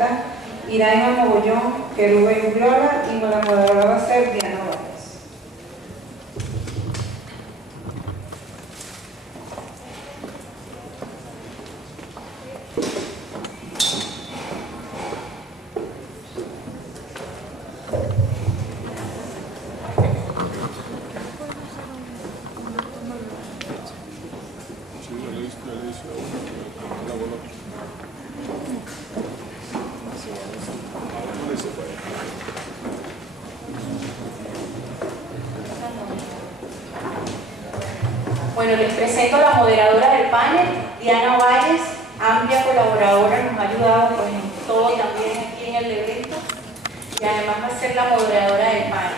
bachata, Iraima Mogollón, Querube y Viola, y la moderadora va a ser Diana Valles. Bueno, les presento a la moderadora del panel, Diana Valles, amplia colaboradora, nos ha ayudado pues, en todo también aquí en el evento, y además va a ser la moderadora del panel.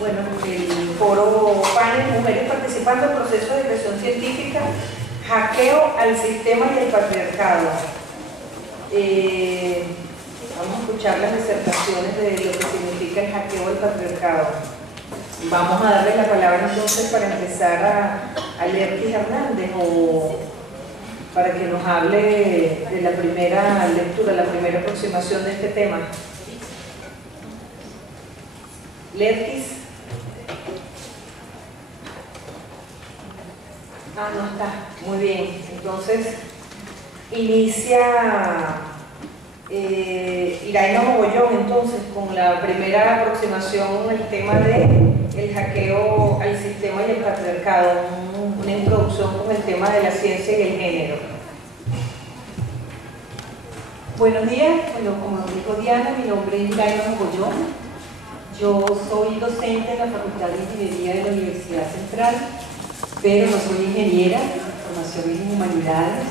Bueno, el foro panel Mujeres participando en el proceso de creación científica, hackeo al sistema y el patriarcado. Vamos a escuchar las disertaciones de lo que significa el hackeo al patriarcado. Vamos a darle la palabra entonces para empezar a Lerkis Hernández, o para que nos hable de la primera lectura, la primera aproximación de este tema. Lerkis. Ah, no está. Muy bien. Entonces, inicia Iraima Mogollón entonces con la primera aproximación al tema del hackeo al sistema y el patriarcado, una introducción con el tema de la ciencia y el género. Buenos días, bueno, como dijo Diana, mi nombre es Iraima Mogollón. Yo soy docente en la Facultad de Ingeniería de la Universidad Central, pero no soy ingeniera, mi formación es en humanidades,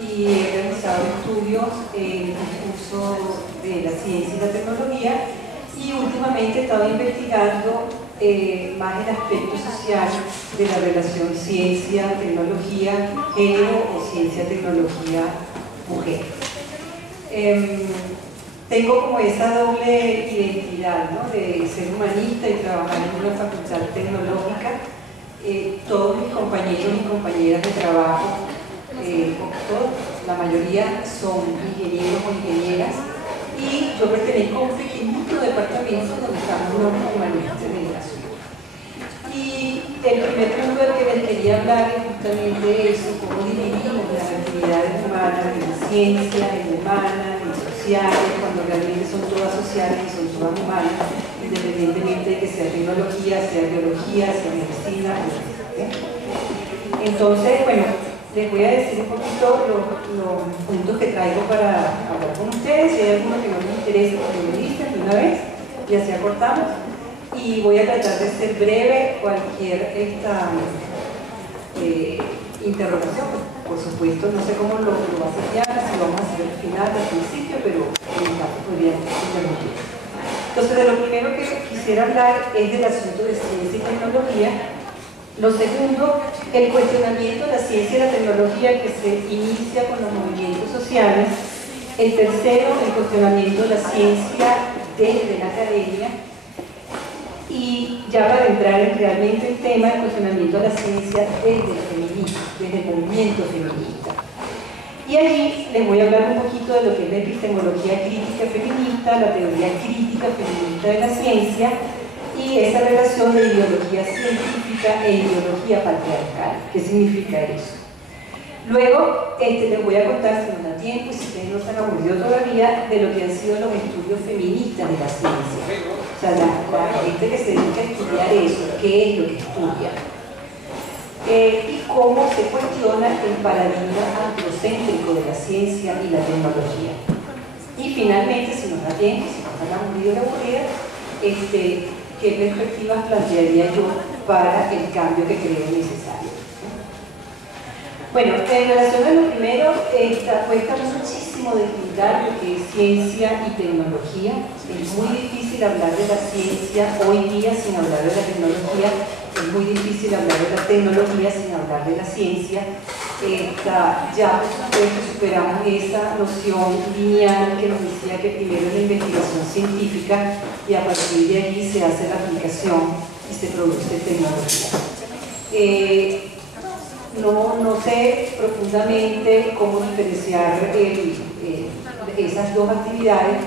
y he realizado estudios en el curso de la ciencia y la tecnología, y últimamente he estado investigando más el aspecto social de la relación ciencia-tecnología, género o ciencia-tecnología-mujer. Tengo como esa doble identidad, ¿no?, de ser humanista y trabajar en una facultad tecnológica. Todos mis compañeros y compañeras de trabajo, la mayoría son ingenieros o ingenieras, y yo pertenezco a un pequeñito departamento donde estamos los humanistas en el asunto. Y el primer punto del que les quería hablar es justamente eso, cómo dividimos las actividades humanas en ciencia, en humana, en sociales, cuando realmente son todas sociales y son todas humanas, independientemente de que sea tecnología, sea biología, sea medicina, ¿eh? Entonces, bueno, les voy a decir un poquito los puntos que traigo para hablar con ustedes. Si hay alguno que no les interese, pues me dicen de una vez y así acortamos. Y voy a tratar de ser breve cualquier interrogación. Por supuesto, no sé cómo lo va a hacer ya, si lo vamos a hacer al final, al principio, pero en el caso podría interrumpir. Entonces, de lo primero que quisiera hablar es del asunto de ciencia y tecnología. Lo segundo, el cuestionamiento de la ciencia y la tecnología que se inicia con los movimientos sociales. El tercero, el cuestionamiento de la ciencia desde la academia. Y ya para entrar en realmente el tema, el cuestionamiento de la ciencia desde el feminismo, desde el movimiento feminista. Y allí les voy a hablar un poquito de lo que es la epistemología crítica feminista, la teoría crítica feminista de la ciencia, y esa relación de ideología científica e ideología patriarcal. ¿Qué significa eso? Luego les voy a contar, si nos da tiempo y si ustedes no se han aburrido todavía, de lo que han sido los estudios feministas de la ciencia. O sea, la gente que se dedica a estudiar eso, qué es lo que estudia. Y cómo se cuestiona el paradigma antropocéntrico de la ciencia y la tecnología. Y finalmente, si nos da tiempo, si no están aburridos o aburridas, ¿qué perspectivas plantearía yo para el cambio que creo necesario? Bueno, en relación a lo primero, cuesta muchísimo desligar lo que es ciencia y tecnología. Es muy difícil hablar de la ciencia hoy día sin hablar de la tecnología. Es muy difícil hablar de la tecnología sin hablar de la ciencia. Ya, por supuesto, superamos esa noción lineal que nos decía que primero es la investigación científica y a partir de allí se hace la aplicación y se produce tecnología. No sé profundamente cómo diferenciar esas dos actividades,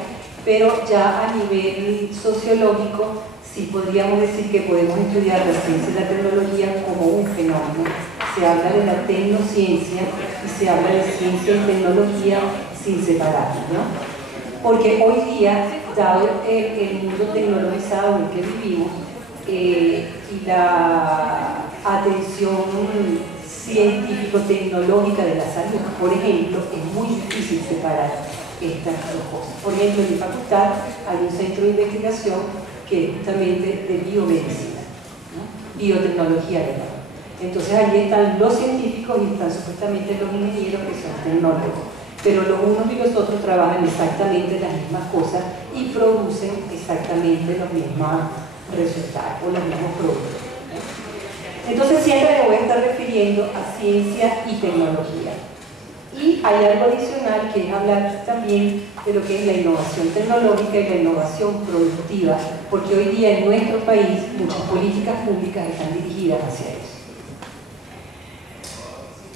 pero ya a nivel sociológico sí podríamos decir que podemos estudiar la ciencia y la tecnología como un fenómeno. Se habla de la tecnociencia y se habla de ciencia y tecnología sin separarlas, ¿no? Porque hoy día, dado el mundo tecnologizado en el que vivimos y la atención científico-tecnológica de la salud, por ejemplo, es muy difícil separar estas dos cosas. Por ejemplo, en mi facultad hay un centro de investigación que es justamente de biomedicina, ¿no? Biotecnología, ¿verdad? Entonces allí están los científicos y están supuestamente los ingenieros que son tecnólogos. Pero los unos y los otros trabajan exactamente las mismas cosas y producen exactamente los mismos resultados o los mismos productos. Entonces siempre me voy a estar refiriendo a ciencia y tecnología. Y hay algo adicional que es hablar también de lo que es la innovación tecnológica y la innovación productiva, porque hoy día en nuestro país muchas políticas públicas están dirigidas hacia eso.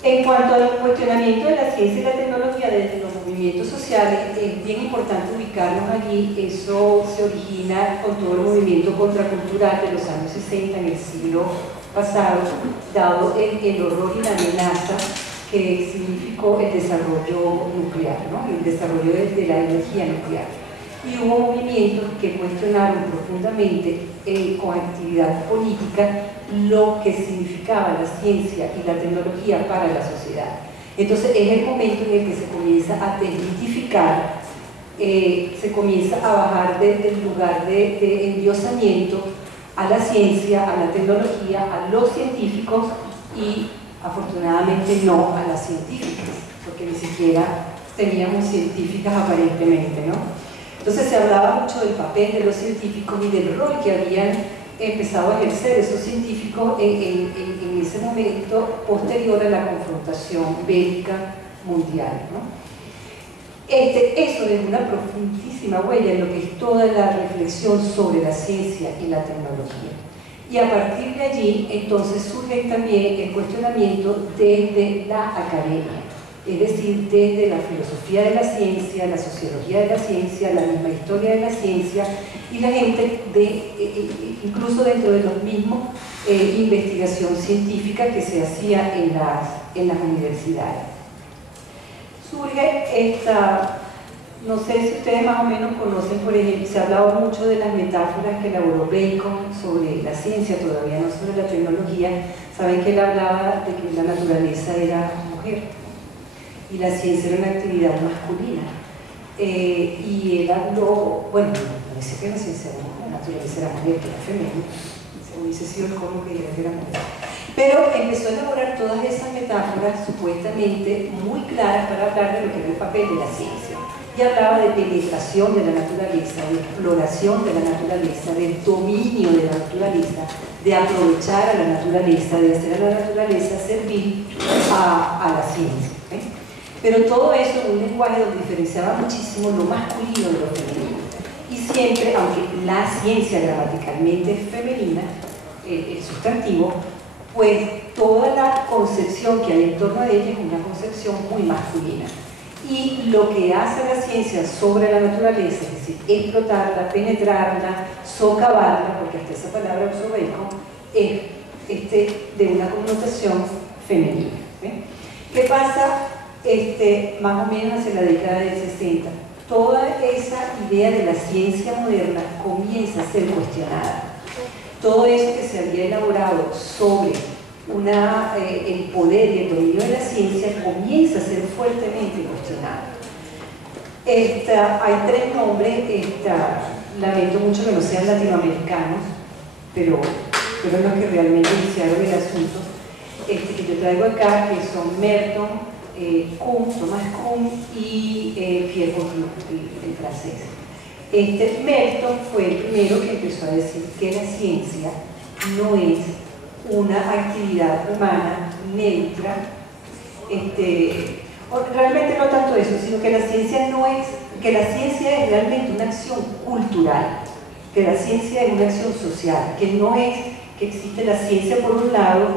En cuanto al cuestionamiento de la ciencia y la tecnología desde los movimientos sociales, es bien importante ubicarnos allí. Eso se origina con todo el movimiento contracultural de los años 60 en el siglo pasado, dado el horror y la amenaza que significó el desarrollo nuclear, ¿no? El desarrollo de la energía nuclear. Y hubo movimientos que cuestionaron profundamente con actividad política lo que significaba la ciencia y la tecnología para la sociedad. Entonces es el momento en el que se comienza a desmitificar, se comienza a bajar del lugar de endiosamiento a la ciencia, a la tecnología, a los científicos y afortunadamente no a las científicas, porque ni siquiera teníamos científicas aparentemente, ¿no? Entonces se hablaba mucho del papel de los científicos y del rol que habían empezado a ejercer esos científicos en ese momento posterior a la confrontación bélica mundial, ¿no? Eso es una profundísima huella en lo que es toda la reflexión sobre la ciencia y la tecnología. Y a partir de allí, entonces, surge también el cuestionamiento desde la academia, es decir, desde la filosofía de la ciencia, la sociología de la ciencia, la misma historia de la ciencia, y la gente, incluso dentro de los mismos investigación científica que se hacía en las universidades. Surge esta, no sé si ustedes más o menos conocen, por ejemplo, se ha hablado mucho de las metáforas que elaboró Bacon sobre la ciencia, todavía no sobre la tecnología. Saben que él hablaba de que la naturaleza era mujer y la ciencia era una actividad masculina. Y él habló, bueno, no dice que la ciencia era mujer, la naturaleza era mujer, que era femenina, hubiese sido el colmo que diría que era mujer. Pero empezó a elaborar todas esas metáforas supuestamente muy claras para hablar de lo que era el papel de la ciencia. Y hablaba de penetración de la naturaleza, de exploración de la naturaleza, de dominio de la naturaleza, de aprovechar a la naturaleza, de hacer a la naturaleza servir a la ciencia. Pero todo eso en un lenguaje donde diferenciaba muchísimo lo masculino de lo femenino. Y siempre, aunque la ciencia gramaticalmente es femenina, el sustantivo, pues toda la concepción que hay en torno a ella es una concepción muy masculina. Y lo que hace la ciencia sobre la naturaleza, es decir, explotarla, penetrarla, socavarla, porque hasta esa palabra usó Bacon, es de una connotación femenina. ¿Qué pasa más o menos hacia la década del 60? Toda esa idea de la ciencia moderna comienza a ser cuestionada. Todo eso que se había elaborado sobre el poder y el dominio de la ciencia comienza a ser fuertemente cuestionado. Hay tres nombres, lamento mucho que no sean latinoamericanos, pero fueron los que realmente iniciaron el asunto, que yo traigo acá, que son Merton, Thomas Kuhn y Pierre Bourdieu, el francés. Merton fue el primero que empezó a decir que la ciencia no es una actividad humana neutra, realmente no tanto eso, sino que la ciencia es realmente una acción cultural, que la ciencia es una acción social, que no es que existe la ciencia por un lado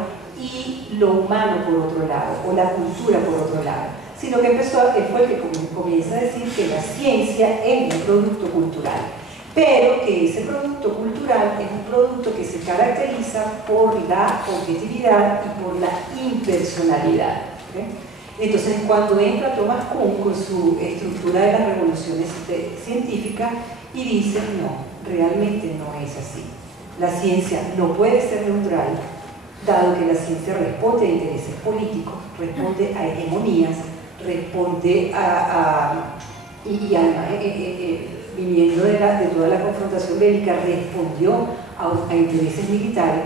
y lo humano por otro lado, o la cultura por otro lado, sino que fue el que comienza a decir que la ciencia es un producto cultural, pero que ese producto cultural es un producto que se caracteriza por la objetividad y por la impersonalidad. Entonces, cuando entra Thomas Kuhn con su estructura de las revoluciones científicas y dice, no, realmente no es así. La ciencia no puede ser neutral, dado que la ciencia responde a intereses políticos, responde a hegemonías, responde viniendo de toda la confrontación bélica, respondió a intereses militares,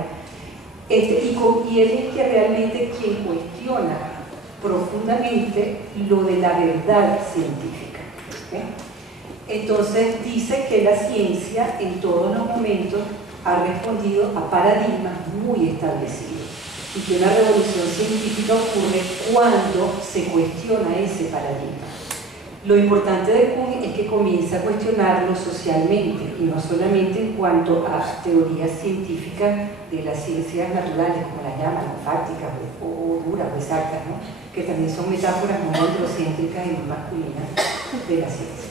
y él es que realmente quien cuestiona profundamente lo de la verdad científica. Entonces dice que la ciencia en todos los momentos ha respondido a paradigmas muy establecidos y que una revolución científica ocurre cuando se cuestiona ese paradigma. Lo importante de Kuhn es que comienza a cuestionarlo socialmente y no solamente en cuanto a teorías científicas de las ciencias naturales, como las llaman, o fácticas, o duras, o exactas, ¿no? Que también son metáforas muy androcéntricas y muy masculinas de la ciencia.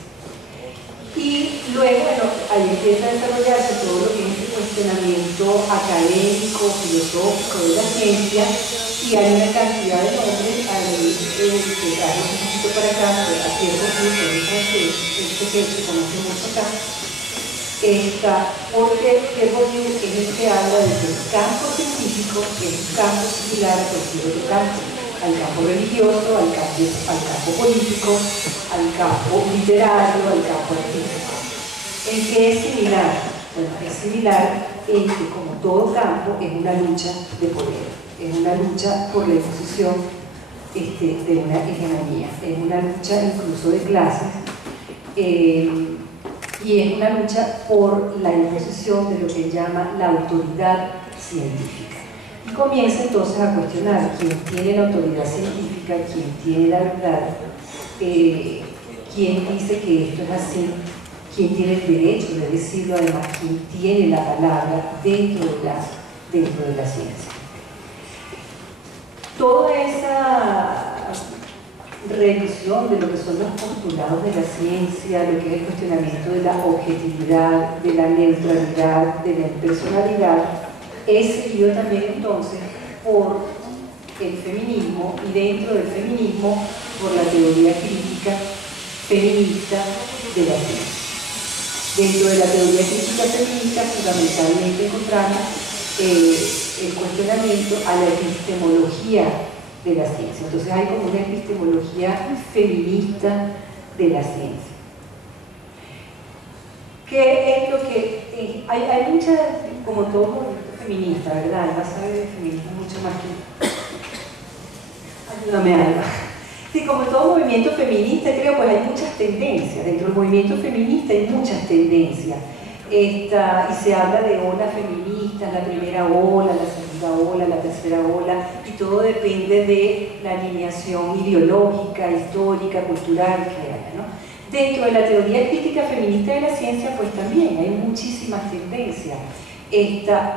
Y luego, bueno, ahí empieza a desarrollarse todo lo que es el cuestionamiento académico, filosófico de la ciencia, y hay una cantidad de nombres ahí que traje un poquito para acá, a ciertos grupos que se conoce mucho acá, porque Pierre Bourdieu es el que habla de que el campo científico es un campo similar a cualquier otro campo, al campo religioso, al campo político, al campo literario, al campo artístico. ¿En qué es similar? Bueno, es similar en que, como todo campo, es una lucha de poder, es una lucha por la imposición de una hegemonía, es una lucha incluso de clases, y es una lucha por la imposición de lo que él llama la autoridad científica. Y comienza entonces a cuestionar quién tiene la autoridad científica, quién tiene la verdad, quién dice que esto es así, quién tiene el derecho de decirlo, además quién tiene la palabra dentro de la ciencia. Toda esa revisión de lo que son los postulados de la ciencia, lo que es el cuestionamiento de la objetividad, de la neutralidad, de la impersonalidad, es seguido también entonces por el feminismo, y dentro del feminismo por la teoría crítica feminista de la ciencia. Dentro de la teoría crítica feminista fundamentalmente encontramos el cuestionamiento a la epistemología de la ciencia. Entonces hay como una epistemología feminista de la ciencia. ¿Qué es lo que...? Hay mucha, como todo movimiento feminista, ¿verdad? Alba sabe de feminismo mucho más que... Ayúdame, Alba. Sí, como todo movimiento feminista, creo que hay muchas tendencias. Dentro del movimiento feminista hay muchas tendencias. Y se habla de olas feministas, la primera ola, la segunda ola, la tercera ola, y todo depende de la alineación ideológica, histórica, cultural que haya, ¿no? Dentro de la teoría crítica feminista de la ciencia, pues también hay muchísimas tendencias.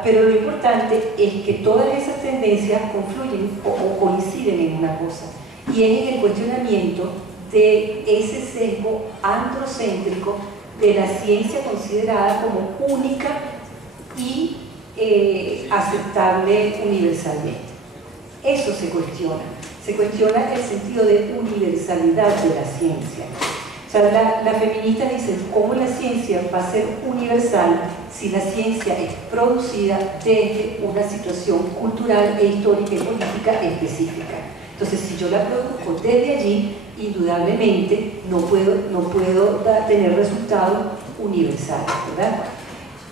Pero lo importante es que todas esas tendencias confluyen o coinciden en una cosa, y es en el cuestionamiento de ese sesgo androcéntrico de la ciencia considerada como única y aceptable universalmente. Eso se cuestiona el sentido de universalidad de la ciencia. O sea, la feminista dice, ¿cómo la ciencia va a ser universal si la ciencia es producida desde una situación cultural e histórica y política específica? Entonces, si yo la produzco desde allí, indudablemente no puedo tener resultados universales, ¿verdad?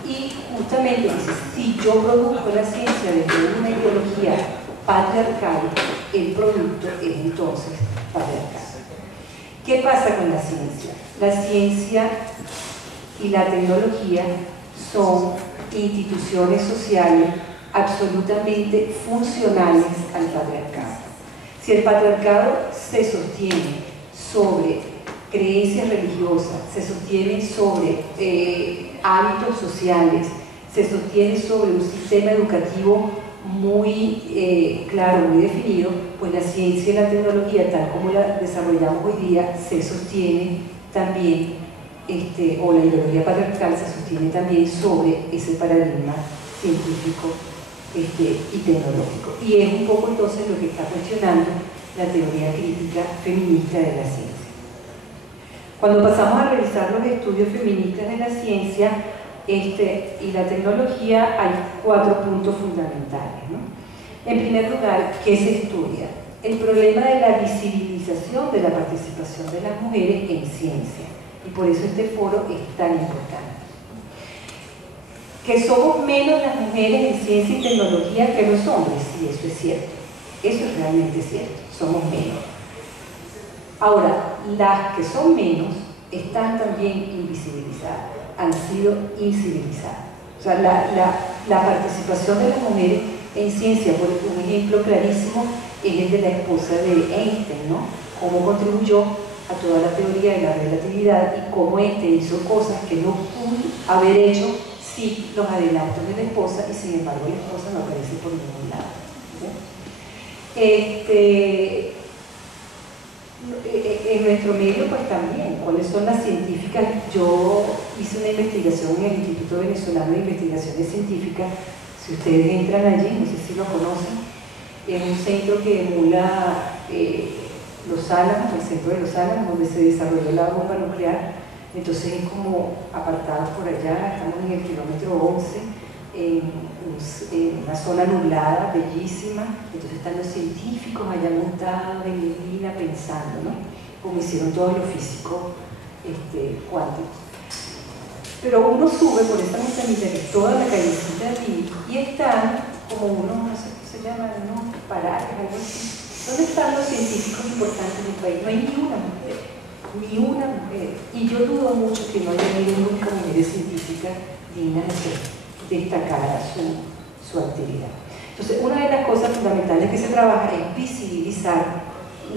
Y justamente dice, si yo produzco la ciencia desde una ideología patriarcal, el producto es entonces patriarcal. ¿Qué pasa con la ciencia? La ciencia y la tecnología son instituciones sociales absolutamente funcionales al patriarcado. Si el patriarcado se sostiene sobre creencias religiosas, se sostiene sobre hábitos sociales, se sostiene sobre un sistema educativo muy claro, muy definido, pues la ciencia y la tecnología, tal como la desarrollamos hoy día, se sostiene también, o la ideología patriarcal se sostiene también sobre ese paradigma científico y tecnológico. Y es un poco entonces lo que está cuestionando la teoría crítica feminista de la ciencia. Cuando pasamos a revisar los estudios feministas de la ciencia y la tecnología, hay 4 puntos fundamentales, ¿no? En primer lugar, ¿qué se estudia? El problema de la visibilización de la participación de las mujeres en ciencia, y por eso este foro es tan importante. Que somos menos las mujeres en ciencia y tecnología que los hombres, sí, eso es cierto, eso es realmente cierto, somos menos. Ahora, las que son menos están también invisibilizadas, han sido incivilizadas. O sea, la participación de las mujeres en ciencia, por un ejemplo clarísimo, es el de la esposa de Einstein, ¿no? Cómo contribuyó a toda la teoría de la relatividad y cómo hizo cosas que no pudo haber hecho sin los adelantos de la esposa, y sin embargo la esposa no aparece por ningún lado, ¿sí? En nuestro medio pues también, ¿cuáles son las científicas? Yo hice una investigación en el Instituto Venezolano de Investigaciones Científicas. Si ustedes entran allí, no sé si lo conocen, es un centro que emula Los Álamos, el centro de Los Álamos, donde se desarrolló la bomba nuclear. Entonces es como apartados por allá, estamos en el kilómetro 11, en una zona nublada, bellísima. Entonces están los científicos allá montados en neblina pensando, ¿no? Como hicieron todos los físicos cuánticos. Pero uno sube por esta montañita que es toda la callecita allí y están como unos, no sé qué se llaman, unos parajes, algo así. ¿Dónde están los científicos importantes del país? No hay ni una mujer, ni una mujer. Y yo dudo mucho que no haya habido nunca mujeres científicas dignas de destacar su actividad. Entonces, una de las cosas fundamentales que se trabaja es visibilizar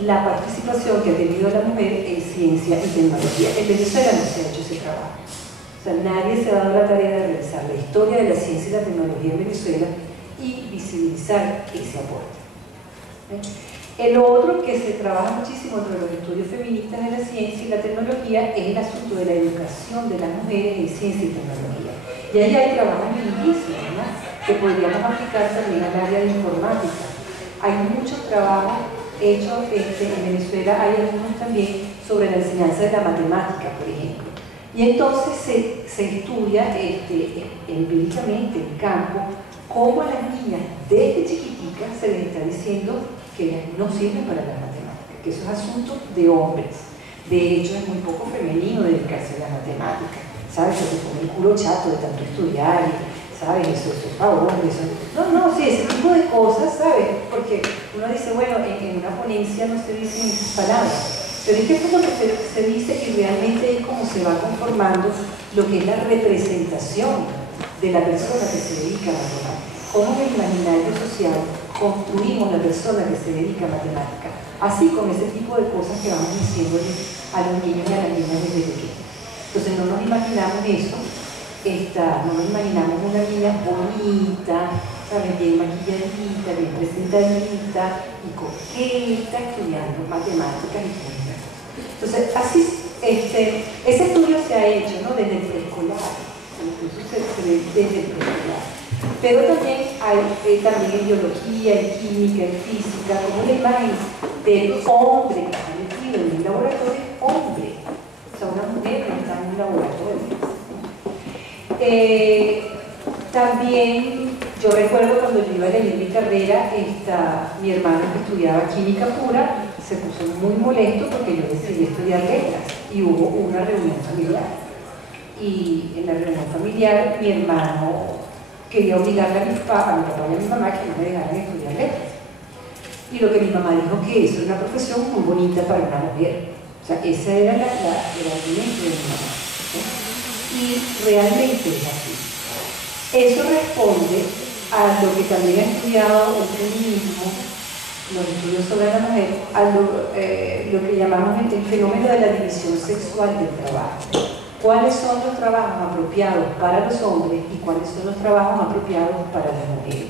la participación que ha tenido la mujer en ciencia y tecnología. En Venezuela no se ha hecho ese trabajo. O sea, nadie se ha dado la tarea de revisar la historia de la ciencia y la tecnología en Venezuela y visibilizar ese aporte. Lo otro que se trabaja muchísimo entre los estudios feministas de la ciencia y la tecnología es el asunto de la educación de las mujeres en ciencia y tecnología. Y ahí hay trabajos lindísimos, ¿no? Que podríamos aplicar también al área de informática. Hay muchos trabajos hechos en Venezuela, hay algunos también sobre la enseñanza de la matemática, por ejemplo. Y entonces se estudia empíricamente en campo cómo a las niñas desde chiquiticas se les está diciendo que ellas no sirven para las matemáticas, que eso es asunto de hombres. De hecho, es muy poco femenino dedicarse a las matemáticas, ¿sabes? Se te pone el culo chato de tanto estudiar, ¿sabes? Eso es favor, eso. No, sí, ese tipo de cosas, ¿sabes? Porque uno dice, bueno, en una ponencia no se dicen esas palabras. Pero es que eso es lo que se dice y realmente es como se va conformando lo que es la representación de la persona que se dedica a la matemática. Cómo en el imaginario social construimos la persona que se dedica a matemática. Así con ese tipo de cosas que vamos diciéndole a los niños y a las niñas desde pequeños. Entonces no nos imaginamos eso, no nos imaginamos una niña bonita, ¿sabes? Bien maquilladita, bien presentadita y coqueta, estudiando matemáticas y cosas. Entonces, así, ese estudio se ha hecho, ¿no? Desde el preescolar, incluso se ve desde el preescolar. Pero también hay también en biología, en química, en física, como la imagen del hombre que está metido en un laboratorio, hombre. O sea, una mujer no está en un laboratorio. También, yo recuerdo cuando yo iba a elegir mi carrera, mi hermano que estudiaba química pura, se puso muy molesto porque yo decidí estudiar letras y hubo una reunión familiar. Y en la reunión familiar mi hermano quería obligarle a mi papá y a mi mamá que no me dejaran estudiar letras. Y lo que mi mamá dijo que eso era una profesión muy bonita para una mujer. O sea, ese era el argumento de mi mamá, ¿sí? Y realmente es así. Eso responde a lo que también ha estudiado el feminismo, los estudios sobre la mujer, a lo que llamamos el fenómeno de la división sexual del trabajo. cuáles son los trabajos apropiados para los hombres y cuáles son los trabajos apropiados para las mujeres.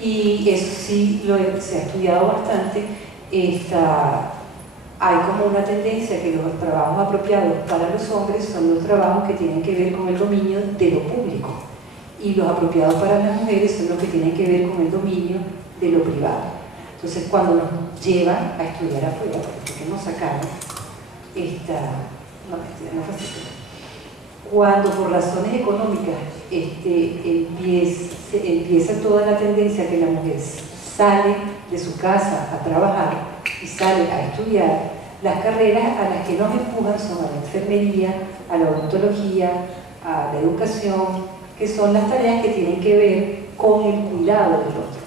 Y eso sí se ha estudiado bastante. Hay como una tendencia que los trabajos apropiados para los hombres son los trabajos que tienen que ver con el dominio de lo público, y los apropiados para las mujeres son los que tienen que ver con el dominio de lo privado. Entonces, cuando nos llevan a estudiar afuera, porque nos sacaron cuando por razones económicas empieza toda la tendencia que la mujer sale de su casa a trabajar y sale a estudiar, las carreras a las que nos empujan son a la enfermería, a la odontología, a la educación, que son las tareas que tienen que ver con el cuidado del otro.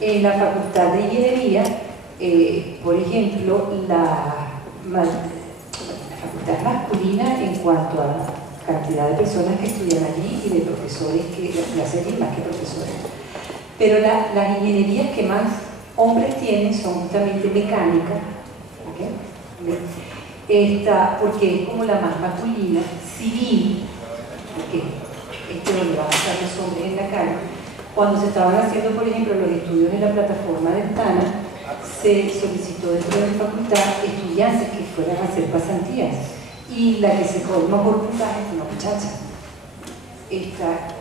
En la Facultad de Ingeniería, por ejemplo, la facultad masculina en cuanto a la cantidad de personas que estudian allí y de profesores que hacen allí más que profesores. Pero las ingenierías que más hombres tienen son justamente mecánica, porque es como la más masculina, civil, porque donde van a estar los hombres en la calle. Cuando se estaban haciendo, por ejemplo, los estudios en la plataforma Ventana, se solicitó dentro de la facultad estudiantes que fueran a hacer pasantías, y la que se sacó el mejor puntaje fue una muchacha.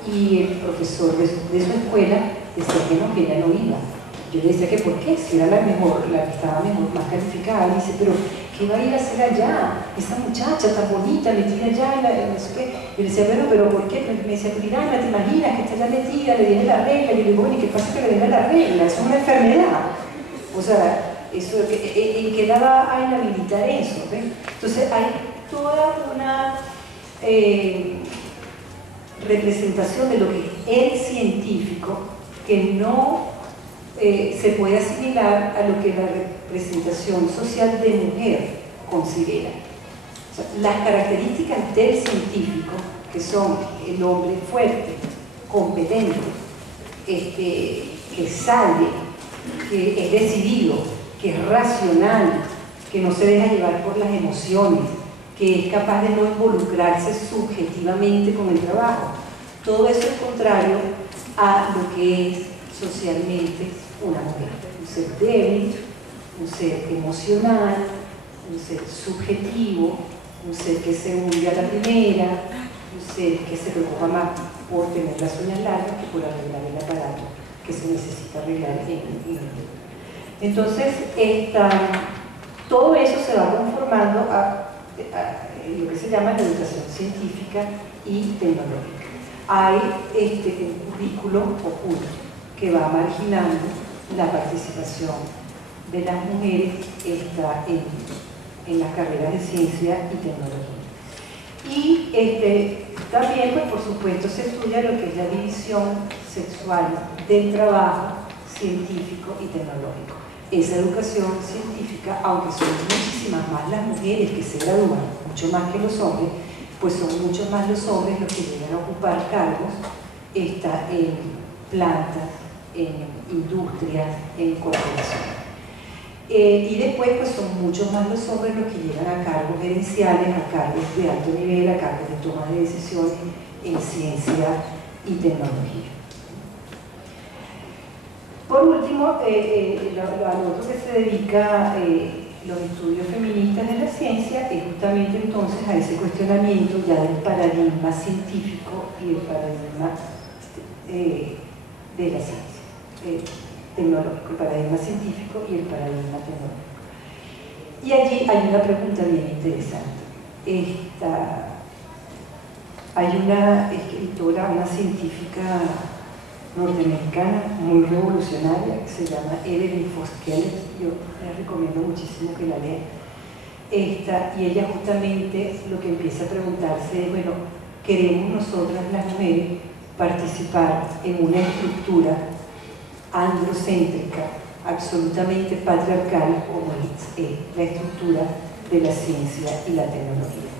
Y el profesor de su escuela decía que ella no iba. Yo le decía que por qué, si era la que estaba mejor, más calificada. Y dice, pero ¿qué va a ir a hacer allá? Esa muchacha tan bonita, metida allá en no sé qué. Yo le decía, pero ¿por qué? Me decía, Miranda, ¿te imaginas que está allá metida, le viene la regla? Yo le digo, bueno, ¿y qué pasa que le venga la regla? Eso es una enfermedad. O sea, ¿en qué edad va a inhabilitar eso? ¿Ves? Entonces hay toda una representación de lo que es el científico que no se puede asimilar a lo que la representación social de mujer considera. O sea, las características del científico, que son el hombre fuerte, competente, que sale, que es decidido, que es racional, que no se deja llevar por las emociones, que es capaz de no involucrarse subjetivamente con el trabajo. Todo eso es contrario a lo que es socialmente una mujer. Un ser débil, un ser emocional, un ser subjetivo, un ser que se hunde a la primera, un ser que se preocupa más por tener las uñas largas que por arreglar el aparato que se necesita arreglar en el. Entonces, todo eso se va conformando a lo que se llama la educación científica y tecnológica. Hay un currículo oculto que va marginando la participación de las mujeres en las carreras de ciencia y tecnología. Y también, pues, por supuesto, se estudia lo que es la división sexual del trabajo científico y tecnológico. Esa educación científica, aunque son muchísimas más las mujeres que se gradúan, mucho más que los hombres, pues son mucho más los hombres los que llegan a ocupar cargos en plantas, en industrias, en corporaciones. Y después, pues son muchos más los hombres los que llegan a cargos gerenciales, a cargos de alto nivel, a cargos de toma de decisiones en ciencia y tecnología. Por último, al otro que se dedica los estudios feministas de la ciencia es justamente entonces a ese cuestionamiento ya del paradigma científico y el paradigma de la ciencia tecnológico, el paradigma científico y el paradigma tecnológico. Y allí hay una pregunta bien interesante. Hay una escritora, una científica norteamericana muy revolucionaria que se llama Evelyn Fox-Keller. Yo les recomiendo muchísimo que la lean. Y ella justamente lo que empieza a preguntarse es, bueno, ¿queremos nosotras las mujeres participar en una estructura androcéntrica, absolutamente patriarcal, como es la estructura de la ciencia y la tecnología?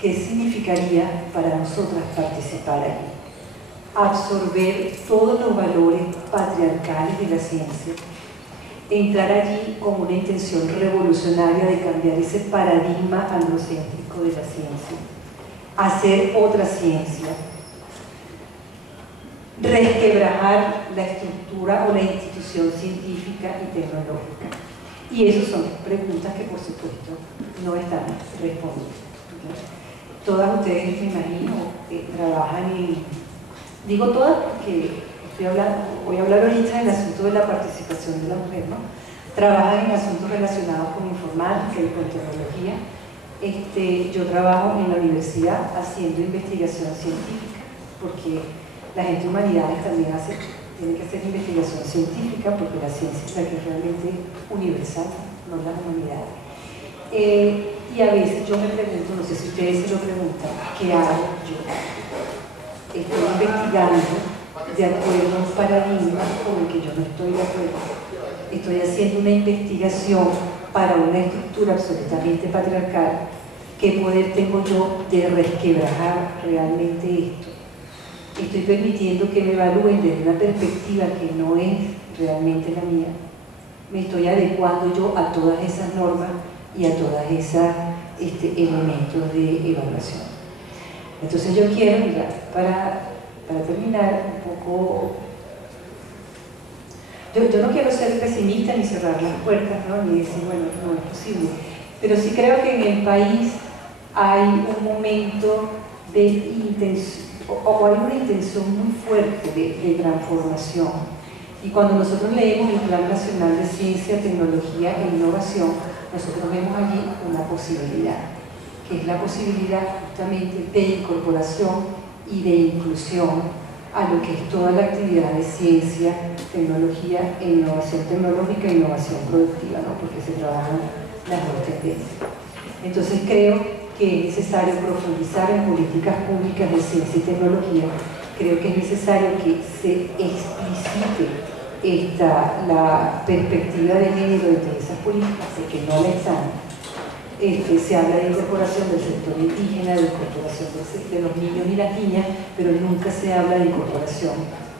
¿Qué significaría para nosotras participar allí? Absorber todos los valores patriarcales de la ciencia, entrar allí con una intención revolucionaria de cambiar ese paradigma androcéntrico de la ciencia hacer otra ciencia, resquebrajar la estructura o la institución científica y tecnológica. Y esas son preguntas que, por supuesto, no están respondidas. Todas ustedes, me imagino, trabajan en... Digo todas porque voy a hablar ahorita del asunto de la participación de la mujer, ¿no? Trabajan en asuntos relacionados con informática y con tecnología. Yo trabajo en la universidad haciendo investigación científica, porque la gente de humanidades también tiene que hacer investigación científica, porque la ciencia es la que es realmente universal, no las humanidades. Y a veces yo me pregunto, no sé si ustedes se lo preguntan, ¿qué hago yo? Estoy investigando de acuerdo a un paradigma con el que yo no estoy de acuerdo. Estoy haciendo una investigación para una estructura absolutamente patriarcal. ¿Qué poder tengo yo de resquebrajar realmente esto? Estoy permitiendo que me evalúen desde una perspectiva que no es realmente la mía. Me estoy adecuando yo a todas esas normas y a todas esas elementos de evaluación. Entonces yo quiero, mira, para terminar un poco, yo no quiero ser pesimista ni cerrar las puertas, ¿no? Ni decir, bueno, no es posible, pero sí creo que en el país hay un momento de intención, o hay una intención muy fuerte de transformación. Y cuando nosotros leemos el Plan Nacional de Ciencia, Tecnología e Innovación, nosotros vemos allí una posibilidad, que es la posibilidad justamente de incorporación y de inclusión a lo que es toda la actividad de ciencia, tecnología e innovación tecnológica e innovación productiva, ¿no? Porque se trabajan las dos tendencias. Entonces creo que es necesario profundizar en políticas públicas de ciencia y tecnología. Creo que es necesario que se explicite la perspectiva de género entre esas políticas, de que no la están. Se habla de incorporación del sector indígena, de incorporación de los niños y las niñas, pero nunca se habla de incorporación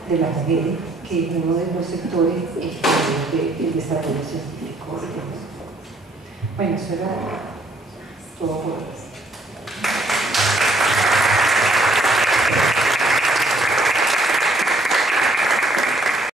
de las mujeres, que es uno de los sectores del desarrollo científico. Bueno, eso era todo por hoy.